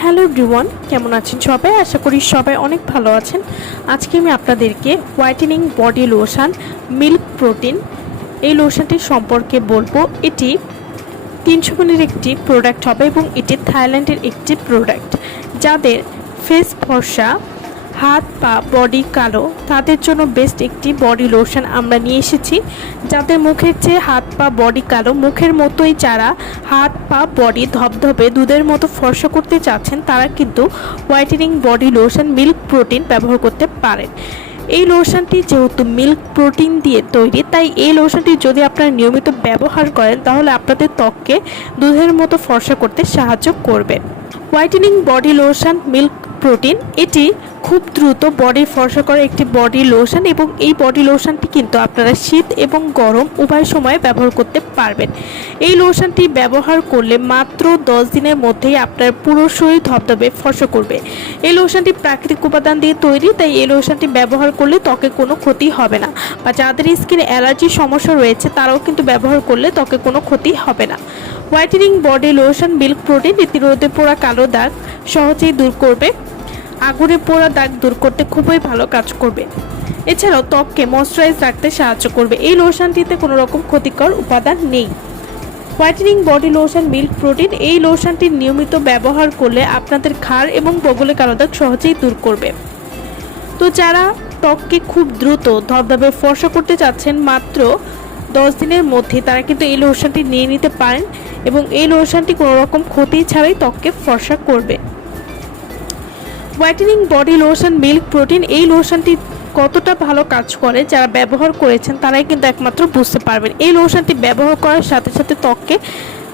Hello everyone, কেমন আছেন সবাই? আশা করি সবাই অনেক ভালো আছেন। আজকে আমি আপনাদেরকে whitening body lotion milk protein এই লোশনটির সম্পর্কে বলবো। এটি 300 ml একটি প্রোডাক্ট হবে এবং এটি থাইল্যান্ডের একটি প্রোডাক্ট। যাদের ফেস ফর্সা, হাত পা বডি কালো, তাদের জন্য বেস্ট একটি বডি লোশন আমরা নিয়ে এসেছি। যাদের মুখের চেয়ে হাত পা বডি কালো, মুখের মতোই যারা হাত পা বডি ধবধবে দুধের মতো ফর্সা করতে চাচ্ছেন, তারা কিন্তু whitening body lotion milk protein ব্যবহার করতে পারেন। এই লোশনটি যেহেতু মিল্ক প্রোটিন দিয়ে তৈরি, তাই এই লোশনটি যদি আপনারা নিয়মিত ব্যবহার করেন তাহলে আপনাদের ত্বককে দুধের মতো ফর্সা করতে সাহায্য করবে। Whitening body lotion milk protein এটি খুব দ্রুত বডি ফর্সা করে একটি বডি লোশন এবং এই বডি লোশনটি কিন্তু আপনারা শীত এবং গরম উভয় সময়ে ব্যবহার করতে পারবেন। এই লোশনটি ব্যবহার করলে মাত্র 10 দিনের মধ্যেই আপনার পুরো শরীর ধবধবে ফর্সা করবে। এই লোশনটি প্রাকৃতিক উপাদান দিয়ে তৈরি, তাই এই লোশনটি ব্যবহার করলে ত্বকে কোনো ক্ষতি হবে না, বা যাদের স্কিনে অ্যালার্জির সমস্যা রয়েছে তারাও কিন্তু ব্যবহার করলে ত্বকে কোনো ক্ষতি হবে না। Whitening body lotion milk protein এটি রোদে পোড়া কালো দাগ সহজেই দূর করবে, আগুনে পোড়া দাগ দূর করতে খুবই ভালো কাজ করবে। এছাড়াও ত্বককে ময়শ্চারাইজ রাখতে সাহায্য করবে। এই লোশনটিতে কোনো রকম ক্ষতিকর উপাদান নেই। Whitening body lotion milk protein এই লোশনটি নিয়মিত ব্যবহার করলে আপনাদের ঘাড় এবং বগলে কালো দাগ সহজেই দূর করবে। তো যারা ত্বককে খুব দ্রুত ধবধবে ফর্সা করতে চাচ্ছেন মাত্র 10 দিনের মধ্যে, তারা কিন্তু এই লোশনটি নিয়ে নিতে পারেন এবং এই লোশনটি কোনো রকম ক্ষতি ছাড়াই ত্বককে ফর্সা করবে। Whitening body lotion milk protein এই লোশনটি কতটা ভালো কাজ করে যারা ব্যবহার করেছেন তারাই কিন্তু একমাত্র বুঝতে পারবেন। এই লোশনটি ব্যবহার করার সাথে সাথে ত্বককে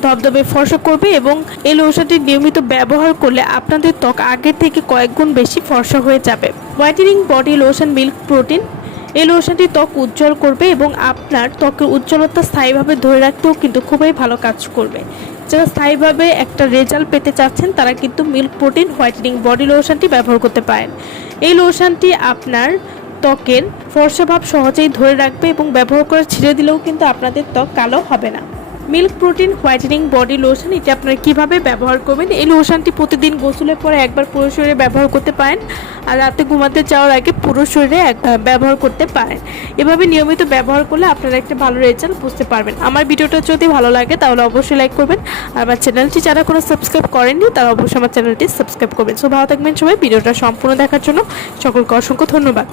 ধবধবে ফর্সা করবে এবং এই লোশনটি নিয়মিত ব্যবহার করলে আপনাদের ত্বক আগের থেকে কয়েক গুণ বেশি ফর্সা হয়ে যাবে। Whitening body lotion milk protein এই লোশনটি ত্বক উজ্জ্বল করবে এবং আপনার ত্বকের উজ্জ্বলতা স্থায়ীভাবে ধরে রাখতেও কিন্তু খুবই ভালো কাজ করবে। যারা স্থায়ীভাবে একটা রেজাল্ট পেতে চাচ্ছেন তারা কিন্তু মিল্ক প্রোটিন হোয়াইটেনিং বডি লোশনটি ব্যবহার করতে পারেন। এই লোশনটি আপনার ত্বকের ফর্সা ভাব সহজেই ধরে রাখবে এবং ব্যবহার করে ছেড়ে দিলেও কিন্তু আপনাদের ত্বক কালো হবে না। Milk protein whitening body lotion এটি আপনারা কীভাবে ব্যবহার করবেন? এই লোশনটি প্রতিদিন গোসলের পরে একবার পুরো শরীরে ব্যবহার করতে পারেন, আর রাতে ঘুমাতে যাওয়ার আগে পুরো শরীরে ব্যবহার করতে পারেন। এভাবে নিয়মিত ব্যবহার করলে আপনারা একটা ভালো রেজাল্ট বুঝতে পারবেন। আমার ভিডিওটা যদি ভালো লাগে তাহলে অবশ্যই লাইক করবেন, আর আমার চ্যানেলটি যারা কোনো সাবস্ক্রাইব করেননি তারা অবশ্যই আমার চ্যানেলটি সাবস্ক্রাইব করবেন। সো ভালো থাকবেন সবাই। ভিডিওটা সম্পূর্ণ দেখার জন্য সকলকে অসংখ্য ধন্যবাদ।